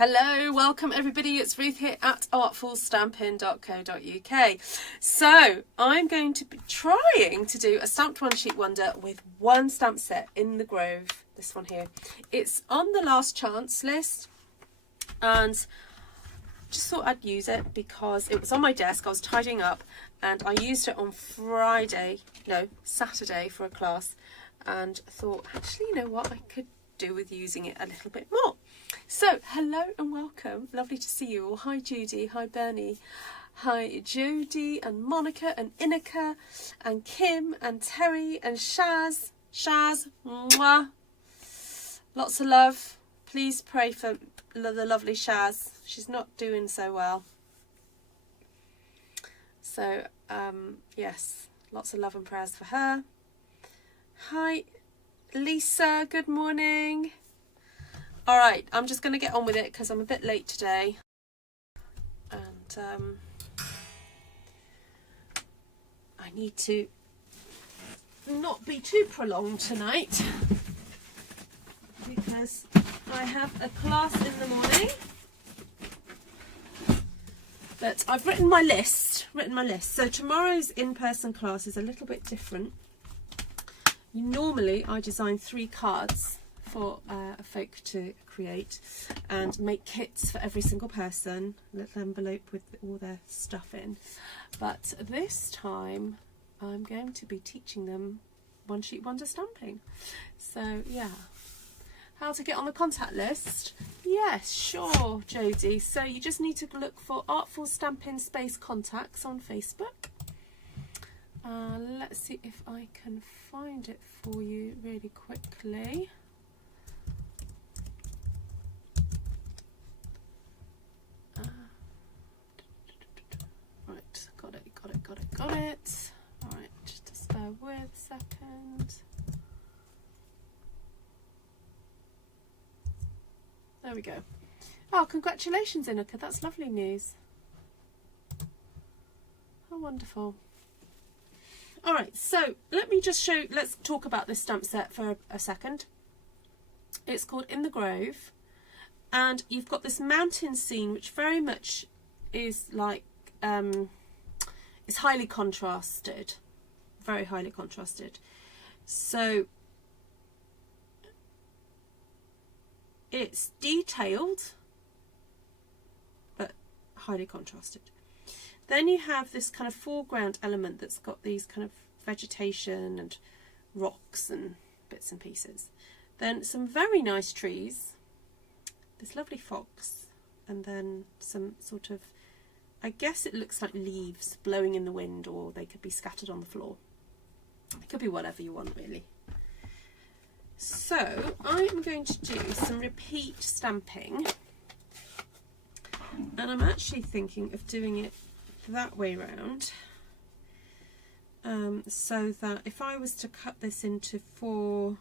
Hello, welcome everybody, it's Ruth here at artfulstampin.co.uk. So I'm going to be trying to do a stamped one sheet wonder with one stamp set in the Grove, this one here. It's on the last chance list and just thought I'd use it because it was on my desk, I was tidying up and I used it on Saturday for a class and thought actually you know what I could do with using it a little bit more. So hello and welcome, lovely to see you all. Hi Judy, hi Bernie, hi Jody and Monica and Inika and Kim and Terry and Shaz, mwah. Lots of love. Please pray for the lovely Shaz, she's not doing so well. So yes, lots of love and prayers for her. Hi Lisa, good morning. All right, I'm just going to get on with it because I'm a bit late today. And I need to not be too prolonged tonight because I have a class in the morning. But I've written my list. So tomorrow's in-person class is a little bit different. Normally I design 3 cards for folk to create and make kits for every single person, a little envelope with all their stuff in. But this time I'm going to be teaching them one sheet wonder stamping. So yeah, how to get on the contact list? Yes, sure Jodie. So you just need to look for Artful Stampin Space Contacts on Facebook. Let's see if I can find it for you really quickly. Right, got it. All right, just bear with a second. There we go. Oh, congratulations, Inika. That's lovely news. How wonderful. All right, so let's talk about this stamp set for a second. It's called In the Grove, and you've got this mountain scene which very much is like it's highly contrasted, very highly contrasted. So it's detailed but highly contrasted. Then you have this kind of foreground element that's got these kind of vegetation and rocks and bits and pieces. Then some very nice trees, this lovely fox, and then some sort of, I guess it looks like leaves blowing in the wind, or they could be scattered on the floor. It could be whatever you want really. So I'm going to do some repeat stamping, and I'm actually thinking of doing it that way round, so that if I was to cut this into 4,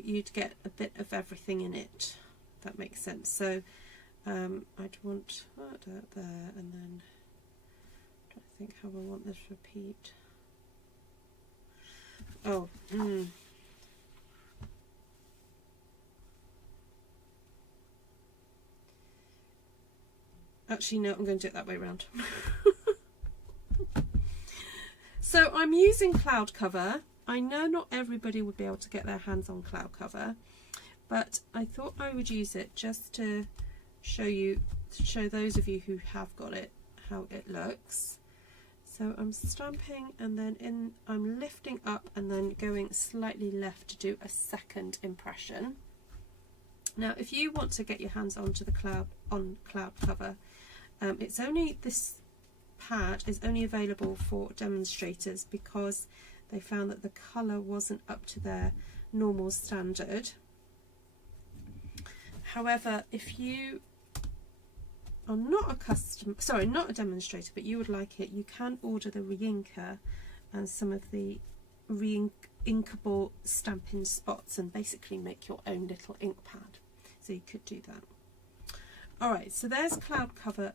you'd get a bit of everything in it. That makes sense. So I'd want that there, and then I think how I want this repeat. Oh, actually no, I'm going to do it that way around. So I'm using cloud cover. I know not everybody would be able to get their hands on cloud cover, but I thought I would use it just to show those of you who have got it how it looks. So I'm stamping and then I'm lifting up and then going slightly left to do a second impression. Now if you want to get your hands onto the cloud cover, it's only, this pad is only available for demonstrators because they found that the colour wasn't up to their normal standard. However, if you are not a demonstrator, but you would like it, you can order the re-inker and some of the re-inkable stamping spots and basically make your own little ink pad. So you could do that. Alright, so there's cloud cover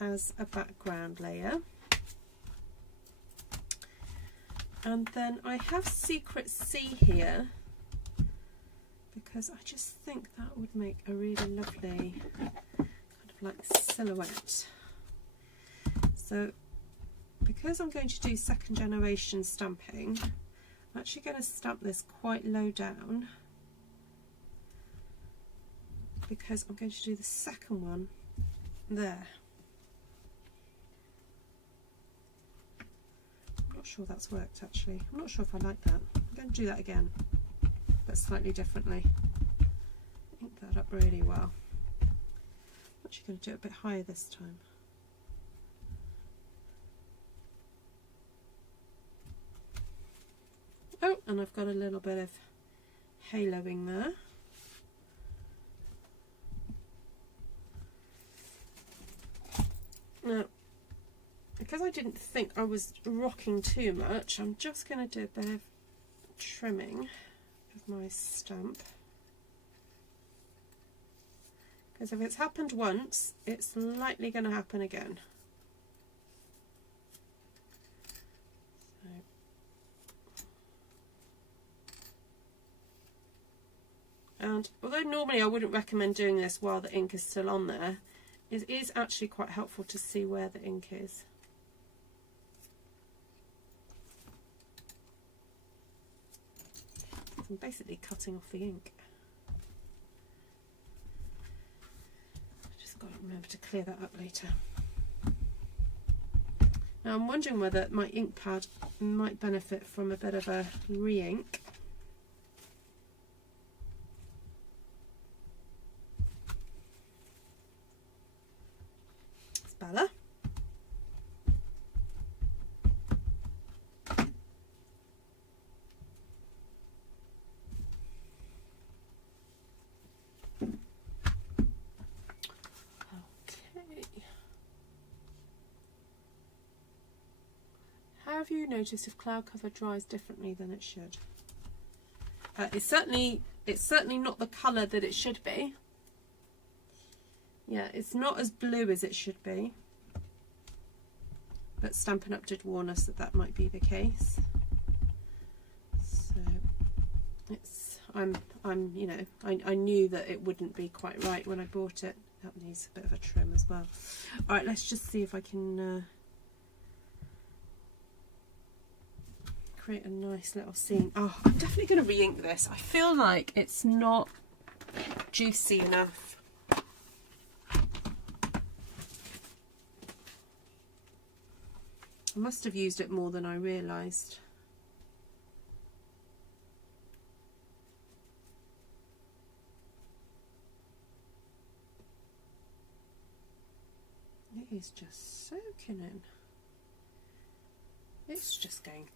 as a background layer. And then I have Secret Sea here because I just think that would make a really lovely kind of like silhouette. So because I'm going to do second generation stamping, I'm actually going to stamp this quite low down, because I'm going to do the second one there. I'm not sure that's worked actually. I'm not sure if I like that. I'm going to do that again, but slightly differently. Ink that up really well. I'm actually going to do it a bit higher this time. Oh, and I've got a little bit of haloing there. Now, because I didn't think I was rocking too much, I'm just going to do a bit of trimming of my stamp. Because if it's happened once, it's likely going to happen again. And although normally I wouldn't recommend doing this while the ink is still on there, it is actually quite helpful to see where the ink is. I'm basically cutting off the ink. I've just got to remember to clear that up later. Now I'm wondering whether my ink pad might benefit from a bit of a re-ink. Bella. Okay. Have you noticed if cloud cover dries differently than it should? It's certainly not the colour that it should be. Yeah, it's not as blue as it should be, but Stampin' Up did warn us that that might be the case. So it's you know, I knew that it wouldn't be quite right when I bought it. That needs a bit of a trim as well. All right, let's just see if I can create a nice little scene. Oh, I'm definitely going to re-ink this. I feel like it's not juicy enough. I must have used it more than I realised. It is just soaking in. It's just going.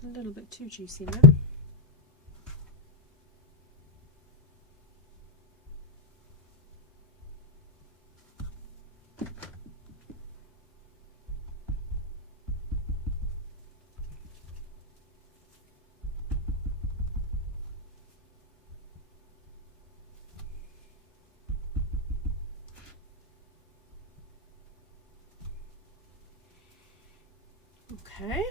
A little bit too juicy now. Okay.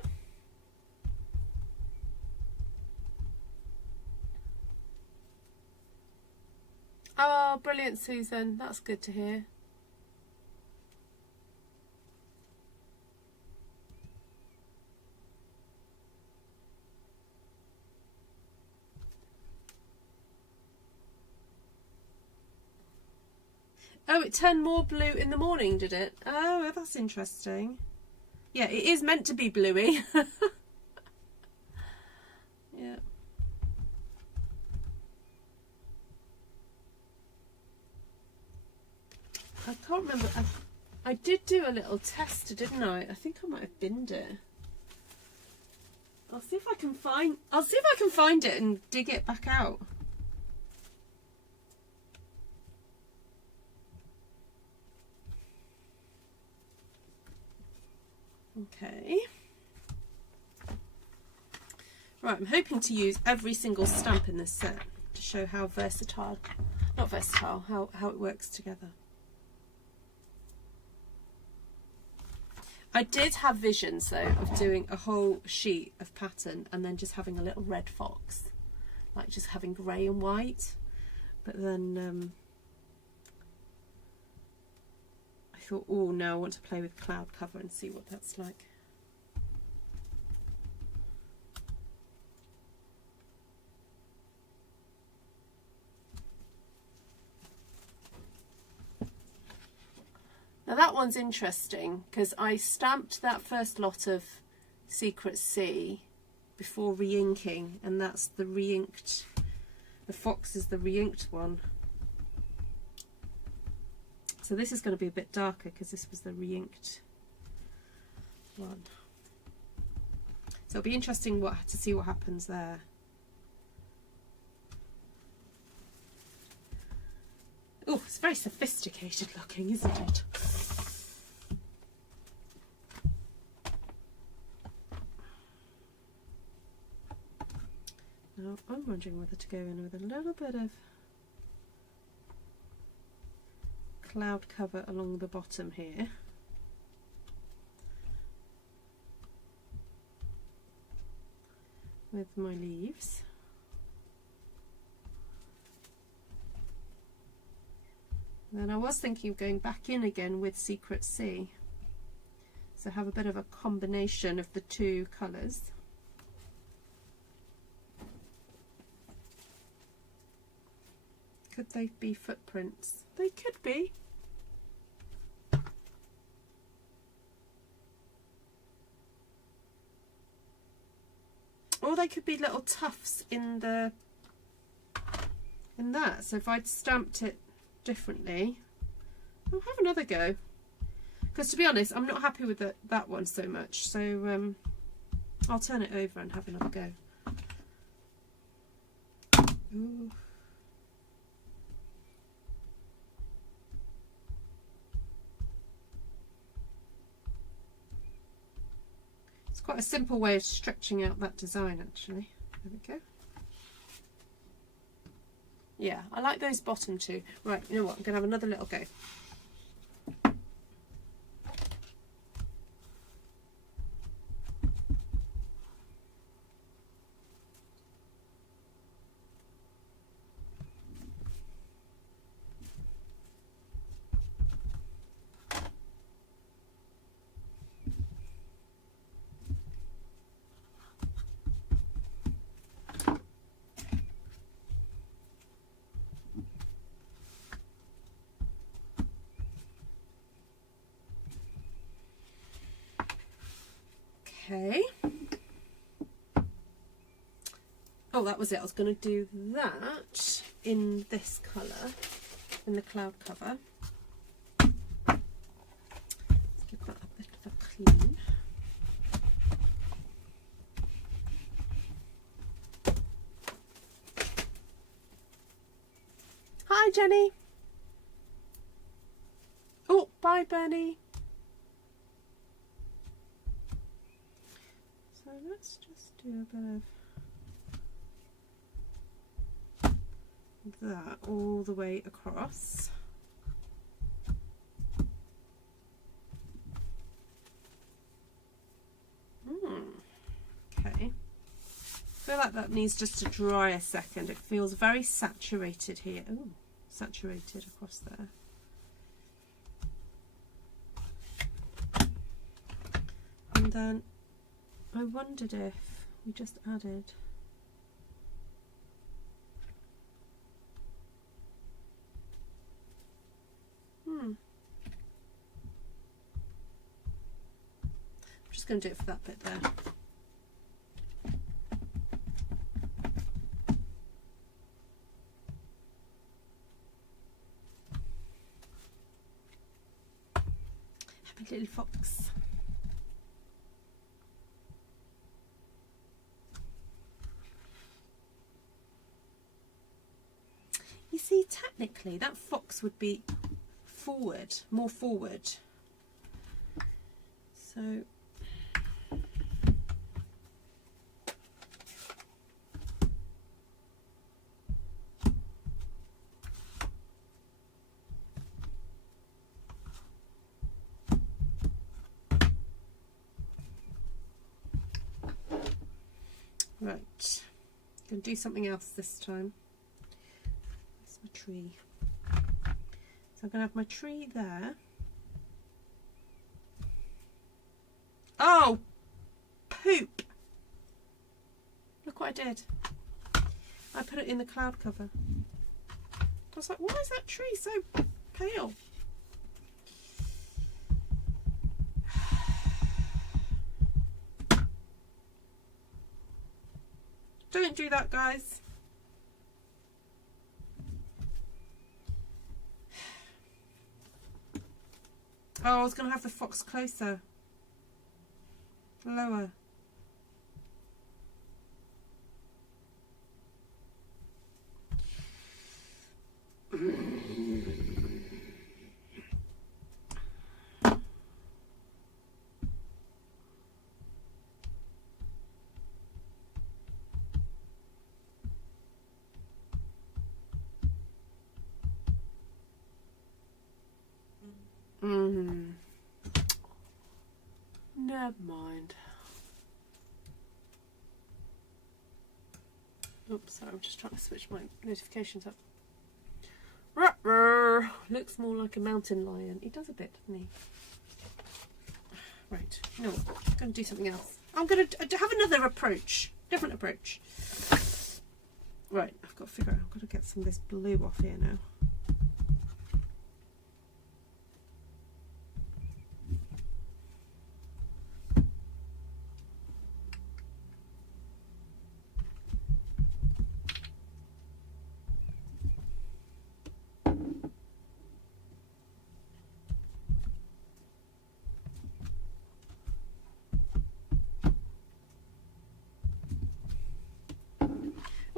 Oh, brilliant, Susan. That's good to hear. Oh, it turned more blue in the morning, did it? Oh, that's interesting. Yeah, it is meant to be bluey. Yeah. I can't remember. I did do a little test, didn't I? I think I might have binned it. I'll see if I can find it and dig it back out. Okay. Right, I'm hoping to use every single stamp in this set to show how versatile, not versatile, how it works together. I did have visions though of doing a whole sheet of pattern and then just having a little red fox, like just having grey and white, but then I thought, oh no, I want to play with cloud cover and see what that's like. Now that one's interesting because I stamped that first lot of Secret Sea before re-inking, and that's the re-inked, the fox is the re-inked one. So this is going to be a bit darker because this was the re-inked one. So it'll be interesting to see what happens there. Oh, it's very sophisticated looking, isn't it? Now I'm wondering whether to go in with a little bit of cloud cover along the bottom here. With my leaves. Then I was thinking of going back in again with Secret Sea, so have a bit of a combination of the two colours. Could they be footprints? They could be. Or they could be little tufts in that. So if I'd stamped it differently, I'll have another go, because to be honest I'm not happy with that one so much, so I'll turn it over and have another go. Ooh. It's quite a simple way of stretching out that design actually. There we go. Yeah, I like those bottom two. Right, you know what, I'm going to have another little go. Okay. Oh, that was it. I was going to do that in this colour, in the cloud cover. Give that a bit of a clean. Hi, Jenny. Oh, bye, Bernie. So let's just do a bit of that all the way across. Okay. I feel like that needs just to dry a second. It feels very saturated here. Oh, saturated across there. And then I wondered if we just added I'm just going to do it for that bit there. Happy little fox. You see, technically that fox would be forward, more forward. So Right, I'm going to do something else this time. That's my tree. So I'm going to have my tree there. Oh, poop! Look what I did. I put it in the cloud cover. I was like, why is that tree so pale? Don't do that, guys. Oh, I was going to have the fox closer. Lower. Never mind. Oops, sorry, I'm just trying to switch my notifications up. Ruh-roh. Looks more like a mountain lion. He does a bit, doesn't he? Right, no, I'm going to do something else. I'm going to have another approach. Different approach. Right, I've got to figure out, I've got to get some of this blue off here now.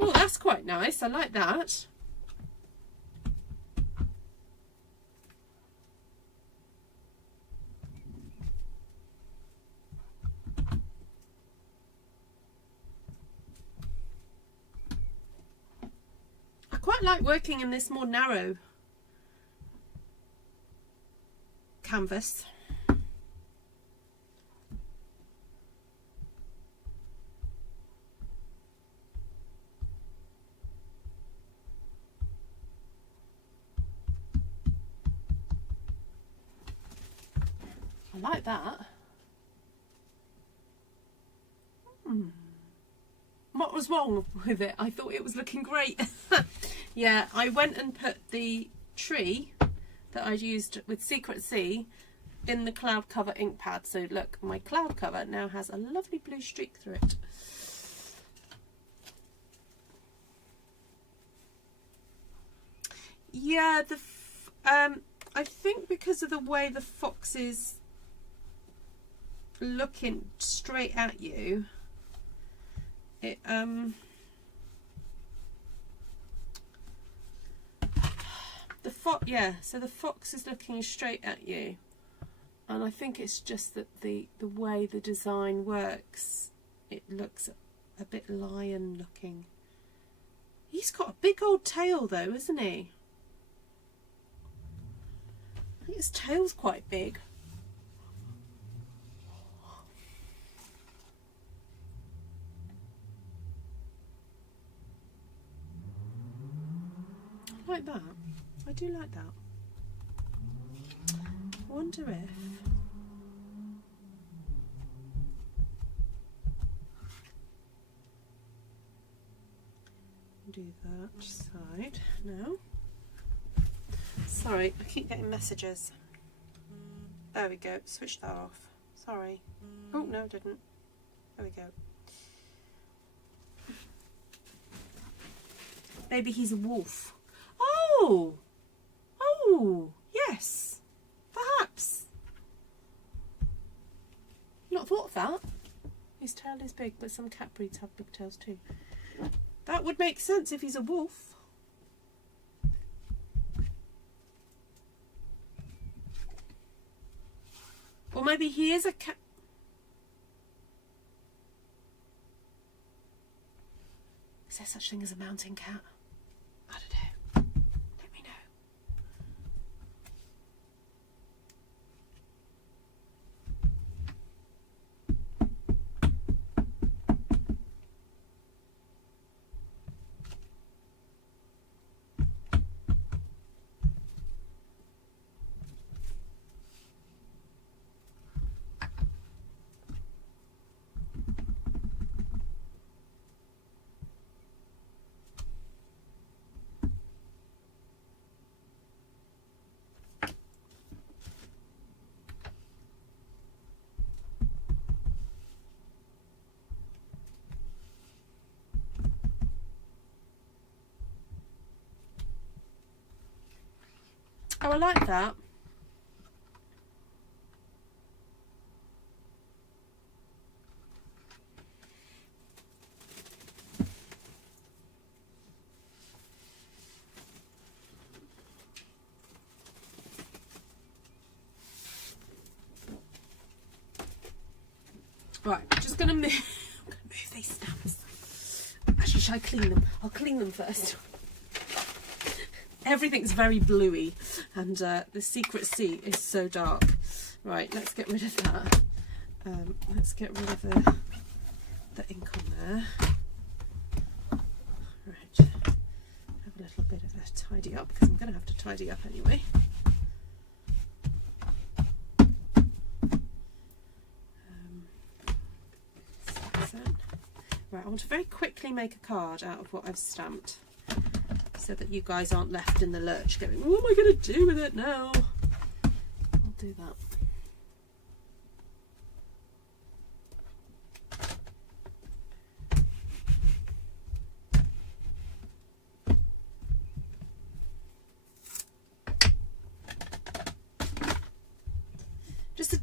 Oh, that's quite nice. I like that. I quite like working in this more narrow canvas. I like that. What was wrong with it? I thought it was looking great. Yeah, I went and put the tree that I'd used with Secret Sea in the cloud cover ink pad. So look, my cloud cover now has a lovely blue streak through it. Yeah, I think because of the way the fox is looking straight at you, it so the fox is looking straight at you, and I think it's just that the way the design works, it looks a bit lion looking. He's got a big old tail though, isn't he? I think his tail's quite big. I like that. I do like that. I wonder if do that side now. Sorry, I keep getting messages. There we go. Switch that off. Sorry. Oh no, I didn't. There we go. Maybe he's a wolf. Oh! Oh! Yes! Perhaps. Not thought of that. His tail is big, but some cat breeds have big tails too. That would make sense if he's a wolf. Or maybe he is a cat. Is there such thing as a mountain cat? I don't know. Let me know. how I like that? Right, just gonna move. I'm gonna move these stamps. Actually, should I clean them? I'll clean them first. Everything's very bluey, and the secret sea is so dark. Right, let's get rid of that. Let's get rid of the ink on there. Right, have a little bit of a tidy up, because I'm going to have to tidy up anyway. Right, I want to very quickly make a card out of what I've stamped, so that you guys aren't left in the lurch going, what am I going to do with it now? I'll do that. Just a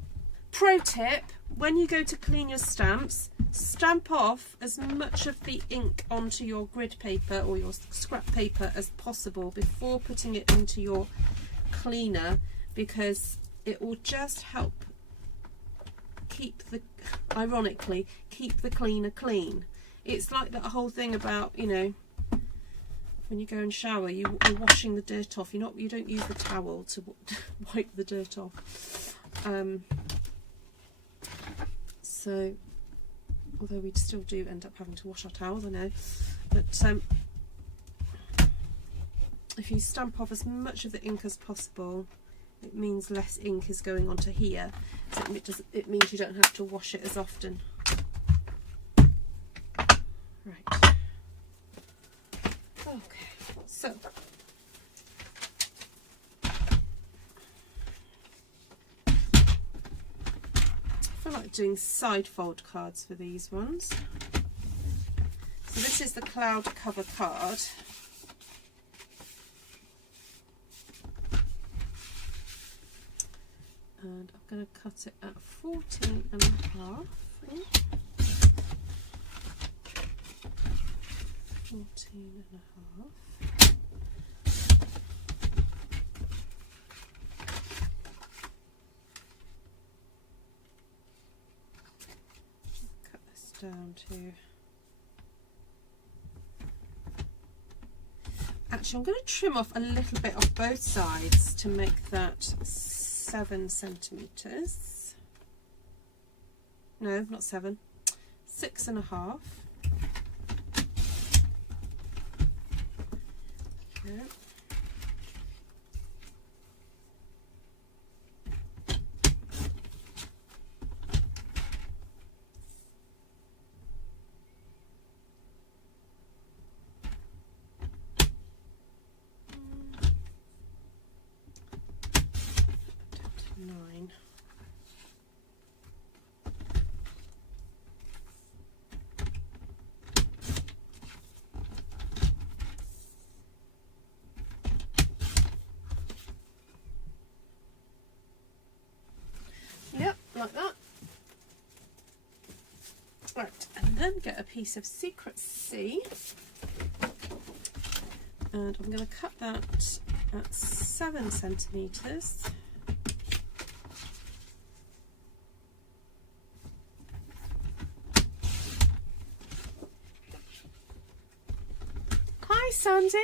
pro tip, when you go to clean your stamps, stamp off as much of the ink onto your grid paper or your scrap paper as possible before putting it into your cleaner, because it will just help keep the, ironically, keep the cleaner clean. It's like that whole thing about, you know, when you go and shower, you're washing the dirt off. You don't use the towel to wipe the dirt off. So, although we still do end up having to wash our towels, I know, but if you stamp off as much of the ink as possible, it means less ink is going onto here, so it means you don't have to wash it as often. Right. Okay, so I like doing side fold cards for these ones. So this is the cloud cover card. And I'm going to cut it at 14 and a half. 14 and a half. Down to, actually I'm going to trim off a little bit off both sides to make that 7 centimeters. No, not 7, 6.5. Okay. Like that. Right, and then get a piece of Secret Sea, and I'm going to cut that at 7 centimeters. Hi, Sandy.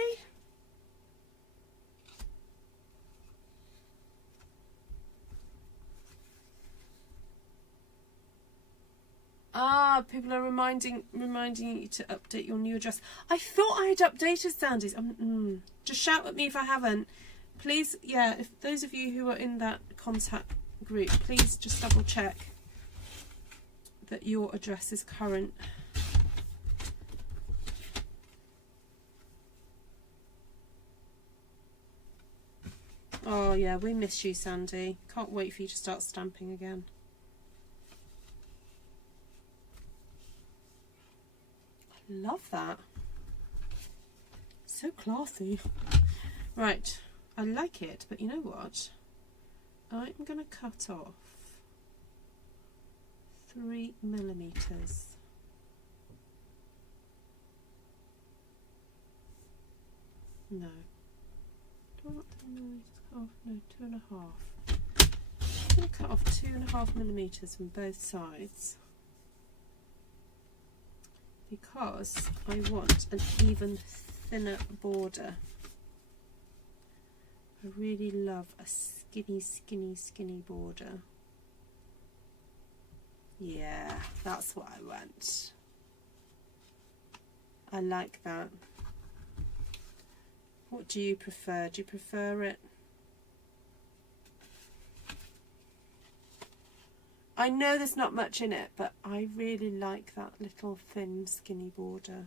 Ah, people are reminding you to update your new address. I thought I had updated Sandy's. Just shout at me if I haven't. Please, yeah, if those of you who are in that contact group, please just double check that your address is current. Oh yeah, we miss you, Sandy. Can't wait for you to start stamping again. Love that. So classy. Right, I like it, but you know what? I'm going to cut off 3 millimeters. No. Do I want 3 millimeters cut off? No, 2.5. I'm going to cut off 2.5 millimeters from both sides because I want an even thinner border. I really love a skinny, skinny, skinny border. Yeah, that's what I want. I like that. What do you prefer? Do you prefer it? I know there's not much in it, but I really like that little thin, skinny border.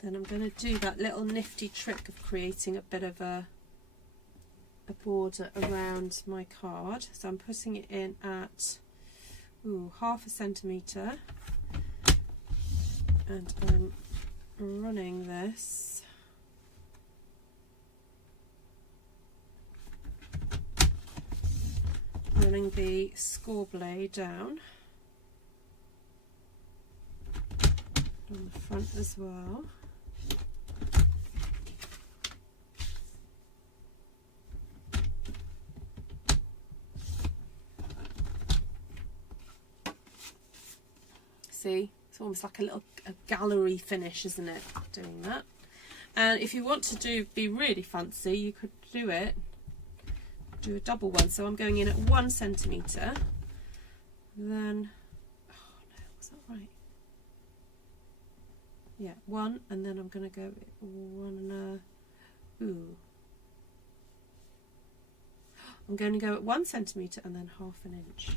Then I'm going to do that little nifty trick of creating a bit of a border around my card. So I'm putting it in at 0.5 centimetre, and I'm running this the score blade down on the front as well. See, it's almost like a gallery finish, isn't it, doing that? And if you want to be really fancy, you could do a double one. So I'm going in at 1 centimetre, then, oh no, was that right? Yeah, 1, and then I'm going to go 1 and I'm going to go at 1 centimetre and then 1/2 inch.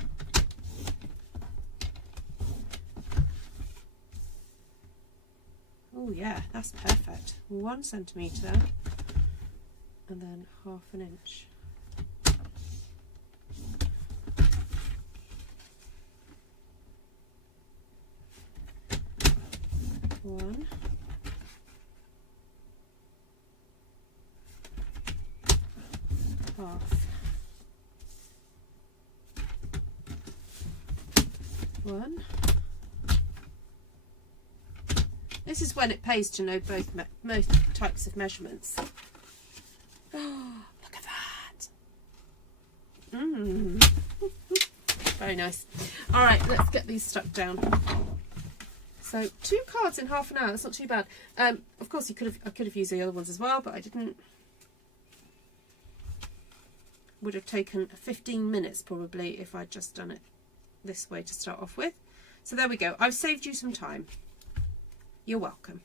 Oh yeah, that's perfect. 1 centimetre and then 1/2 inch. One. Half. 1. This is when it pays to know both types of measurements. Oh, look at that. Very nice. All right, let's get these stuck down. So 2 cards in half an hour. That's not too bad. Of course, I could have used the other ones as well, but I didn't. Would have taken 15 minutes probably if I'd just done it this way to start off with. So there we go. I've saved you some time. You're welcome.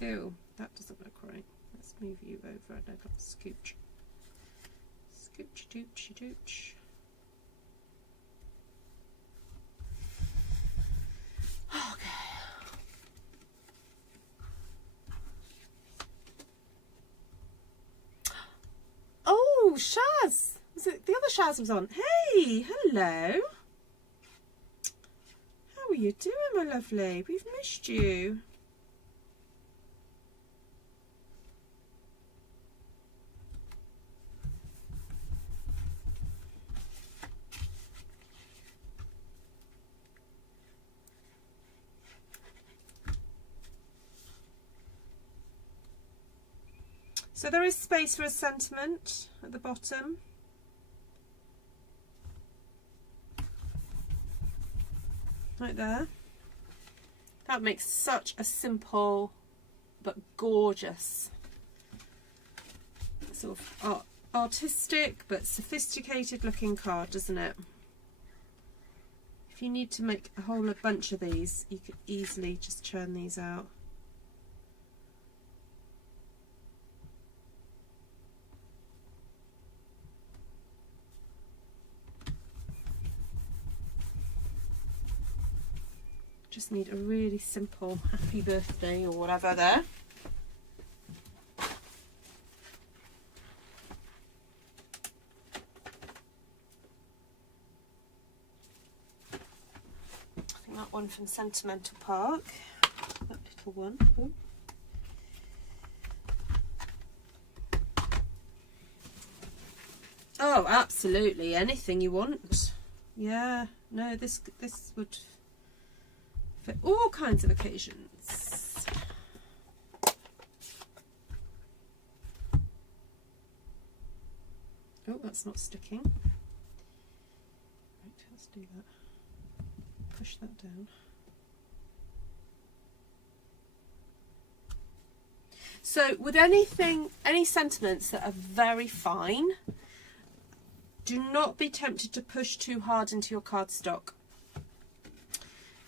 Ew, that doesn't look right. Let's move you over and I've got the scooch. Scoochy doochy dooch. Okay. Oh, Shaz! Was it the other Shaz was on? Hey, hello. How are you doing, my lovely? We've missed you. So there is space for a sentiment at the bottom. Right there. That makes such a simple but gorgeous sort of artistic but sophisticated looking card, doesn't it? If you need to make a whole bunch of these, you could easily just churn these out. Just need a really simple happy birthday or whatever there. I think that one from Sentimental Park, that little one. Ooh. Oh, absolutely, anything you want. Yeah, no, this would fit all kinds of occasions. Oh, that's not sticking. Right, let's do that. Push that down. So with anything, any sentiments that are very fine, do not be tempted to push too hard into your cardstock.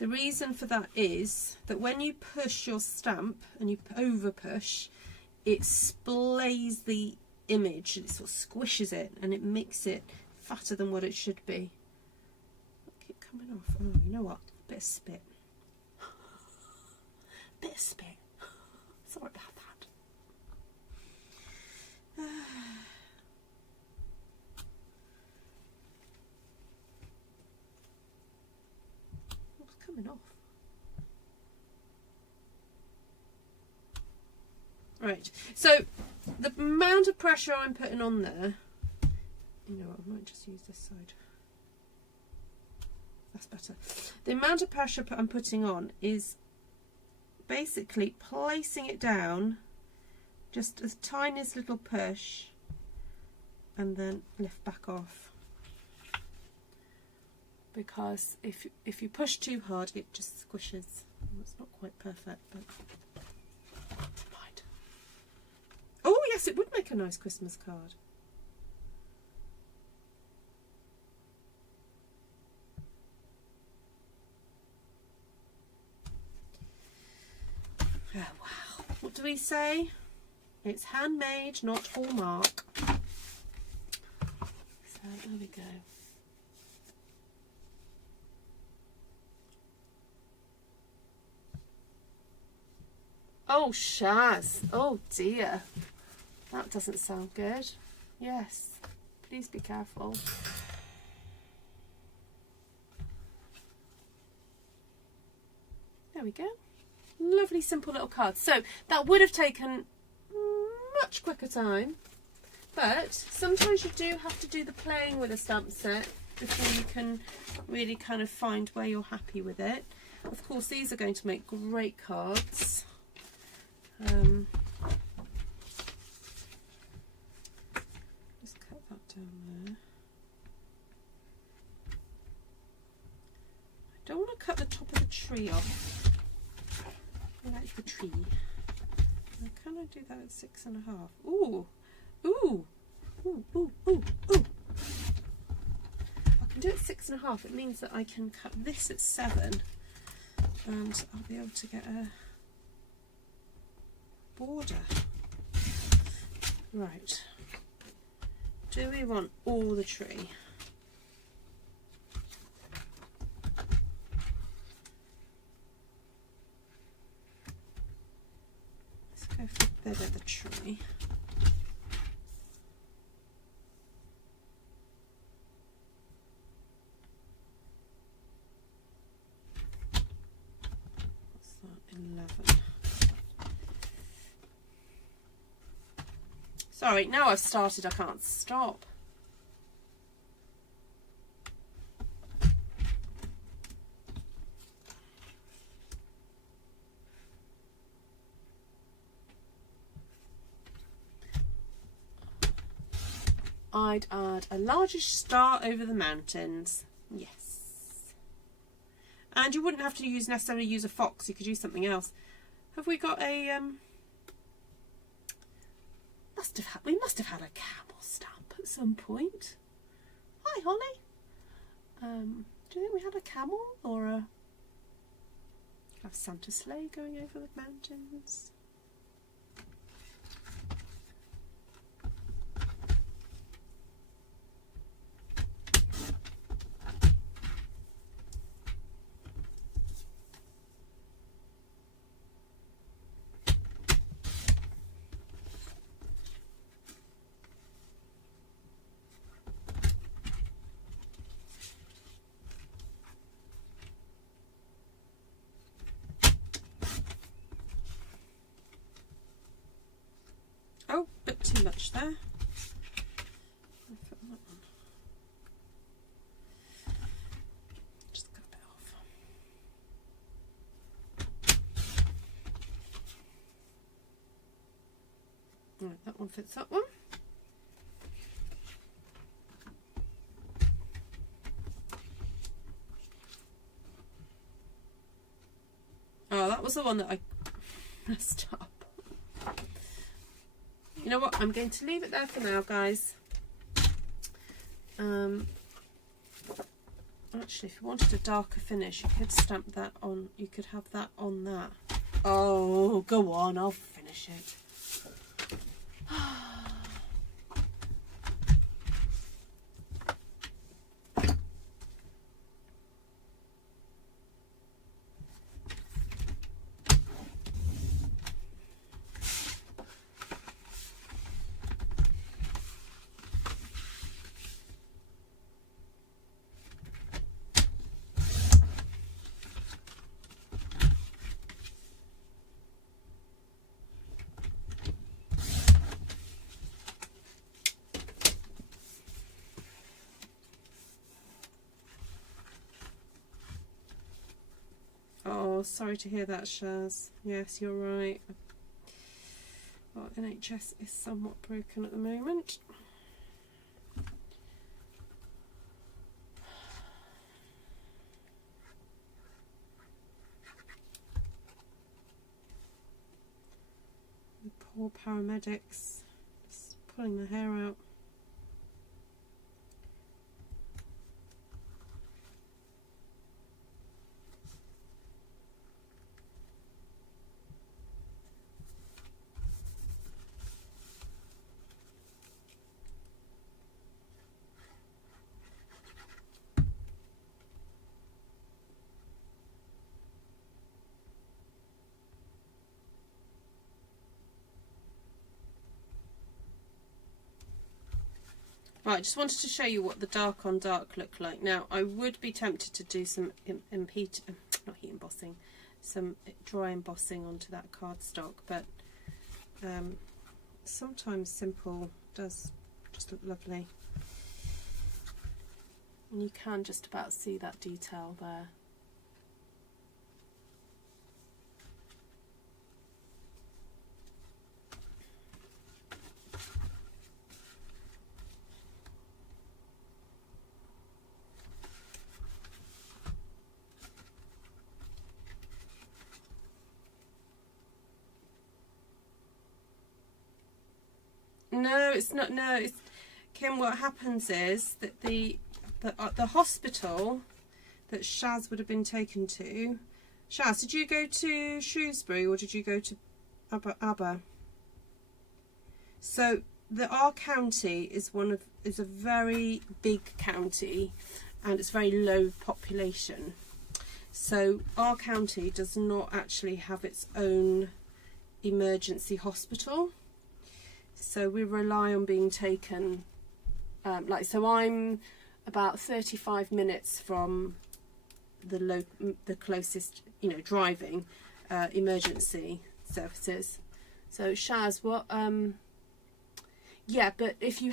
The reason for that is that when you push your stamp and you over push, it splays the image, it sort of squishes it and it makes it fatter than what it should be. Keep coming off. Oh, you know what? Bit of spit. Bit of spit. Sorry about that. Coming off. Right, so the amount of pressure I'm putting on there, you know what, I might just use this side. That's better. The amount of pressure I'm putting on is basically placing it down, just a tiniest little push, and then lift back off. Because if you push too hard, it just squishes. It's not quite perfect, but right. Oh yes, it would make a nice Christmas card. Oh wow! What do we say? It's handmade, not Hallmark. So there we go. Oh, Shaz. Oh, dear. That doesn't sound good. Yes. Please be careful. There we go. Lovely, simple little card. So, that would have taken much quicker time. But sometimes you do have to do the playing with a stamp set before you can really kind of find where you're happy with it. Of course, these are going to make great cards. Just cut that down there. I don't want to cut the top of the tree off. I like the tree. Now, can I do that at 6.5? Ooh, ooh, ooh, ooh, ooh, ooh. I can do it at 6.5. It means that I can cut this at 7, and I'll be able to get a border. Right, do we want all the tree? Let's go for a bit of the tree. What's that? 11. Sorry, now I've started, I can't stop. I'd add a largish star over the mountains. Yes. And you wouldn't have to necessarily use a fox, you could use something else. Have we got a we must have had a camel stamp at some point. Hi, Holly. Do you think we had a camel or a Santa sleigh going over the mountains? much there. Just cut a bit off. Right, that one fits that one. Oh, that was the one that I messed up. You know what? I'm going to leave it there for now, guys. Actually, if you wanted a darker finish, you could stamp that on. You could have that on that. Oh, go on. I'll finish it. Oh, sorry to hear that, Shaz. Yes, you're right. Our NHS is somewhat broken at the moment. The poor paramedics, just pulling the hair out. Right, just wanted to show you what the dark on dark look like. Now, I would be tempted to do some some dry embossing onto that cardstock, but sometimes simple does just look lovely. And you can just about see that detail there. No, it's not. No, it's Kim. What happens is that the hospital that Shaz would have been taken to. Shaz, did you go to Shrewsbury or did you go to Aber? So our county is a very big county, and it's very low population. So our county does not actually have its own emergency hospital. So we rely on being taken, so I'm about 35 minutes from the closest, driving emergency services. So Shaz, what? Yeah, but if you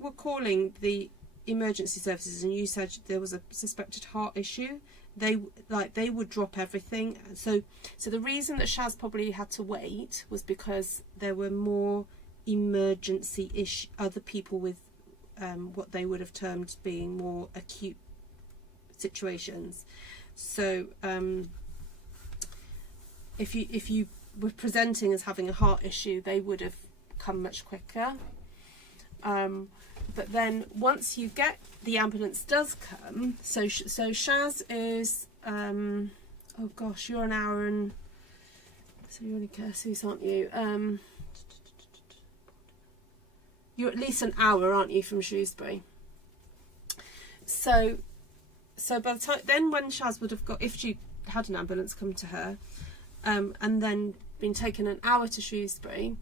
were calling the emergency services and you said there was a suspected heart issue, they would drop everything. So the reason that Shaz probably had to wait was because there were more emergency other people with what they would have termed being more acute situations. So if you were presenting as having a heart issue, they would have come much quicker. But then once you get, the ambulance does come. So Shaz is, oh gosh, you're an hour and, so you're in Curses, aren't you? You're at least an hour, aren't you, from Shrewsbury? So by the time, then when Shaz would have got, if she had an ambulance come to her, and then been taken an hour to Shrewsbury,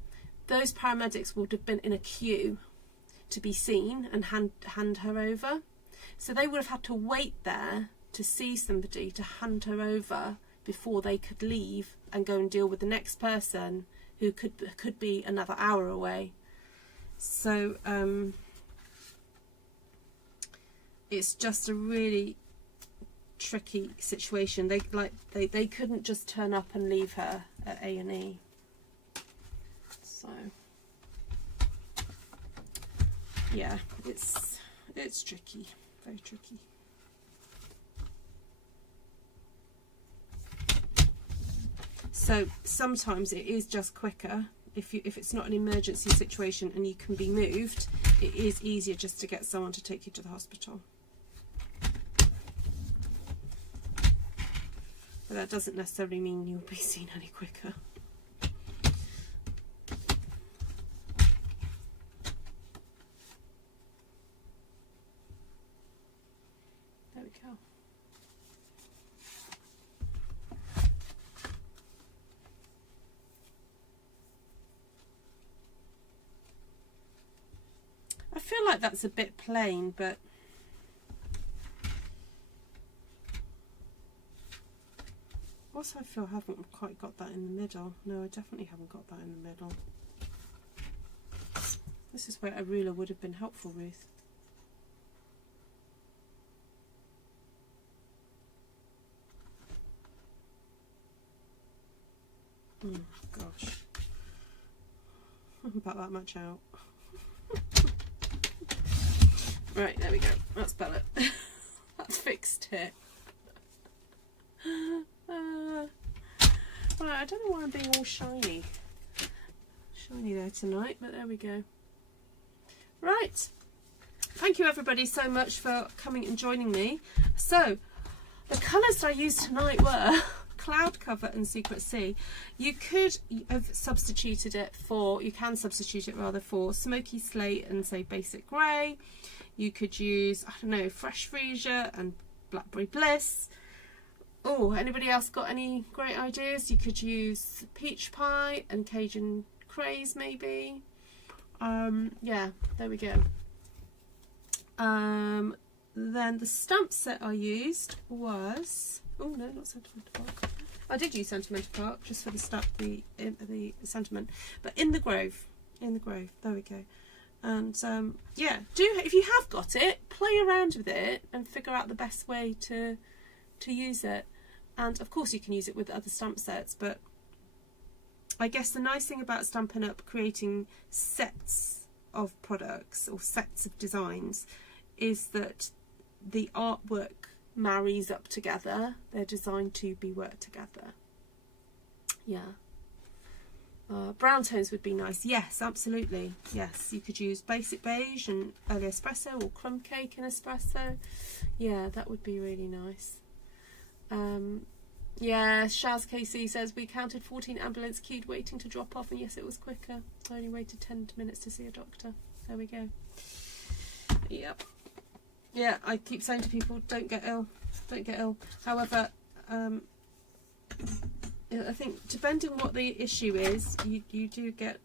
those paramedics would have been in a queue to be seen and hand her over. So they would have had to wait there to see somebody to hand her over before they could leave and go and deal with the next person who could be another hour away. So it's just a really tricky situation. They couldn't just turn up and leave her at A&E. So yeah, it's tricky, very tricky. So sometimes it is just quicker if it's not an emergency situation and you can be moved. It is easier just to get someone to take you to the hospital. But that doesn't necessarily mean you'll be seen any quicker. There we go. I feel like that's a bit plain, but also I feel I haven't quite got that in the middle. No, I definitely haven't got that in the middle. This is where a ruler would have been helpful, Ruth. Oh gosh. About that much out. Right, there we go. That's better. That's fixed it. Right, I don't know why I'm being all shiny there tonight, but there we go. Right, thank you everybody so much for coming and joining me. So the colours I used tonight were Cloud Cover and Secret Sea. You could have substituted it for, you can substitute it rather for Smoky Slate and say Basic Grey. You could use, I don't know, Fresh Freesia and Blackberry Bliss. Oh, anybody else got any great ideas? You could use Peach Pie and Cajun Craze maybe. Yeah, there we go. Then the stamp set I used was, oh no, not Sentimental Park. I did use Sentimental Park just for the stamp, the sentiment, but In the Grove, there we go. And yeah, if you have got it, play around with it and figure out the best way to use it. And of course you can use it with other stamp sets, but I guess the nice thing about Stampin' Up creating sets of products or sets of designs is that the artwork marries up together. They're designed to be worked together. Yeah. Brown tones would be nice. Yes, absolutely. Yes, you could use Basic Beige and Early Espresso or Crumb Cake and Espresso. Yeah, that would be really nice. Yeah, Shaz KC says we counted 14 ambulance queued waiting to drop off, and yes, it was quicker. I only waited 10 minutes to see a doctor. There we go. Yep. Yeah, I keep saying to people, don't get ill. Don't get ill. However, I think depending what the issue is, you do get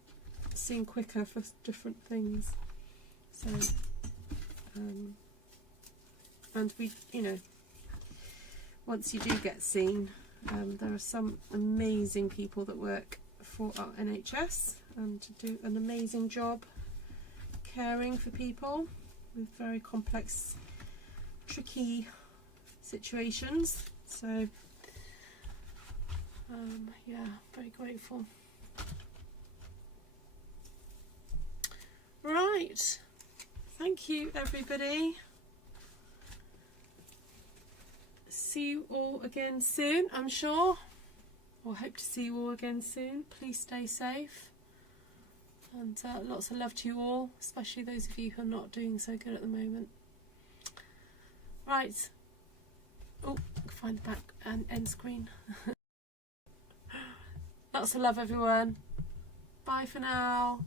seen quicker for different things. So, and we, you know, once you do get seen, there are some amazing people that work for our NHS and do an amazing job caring for people with very complex, tricky situations. So yeah, very grateful. Right, thank you everybody. See you all again soon, I'm sure, or hope to see you all again soon. Please stay safe, and lots of love to you all, especially those of you who are not doing so good at the moment. Right, oh, find the back and end screen. Lots of love everyone, bye for now.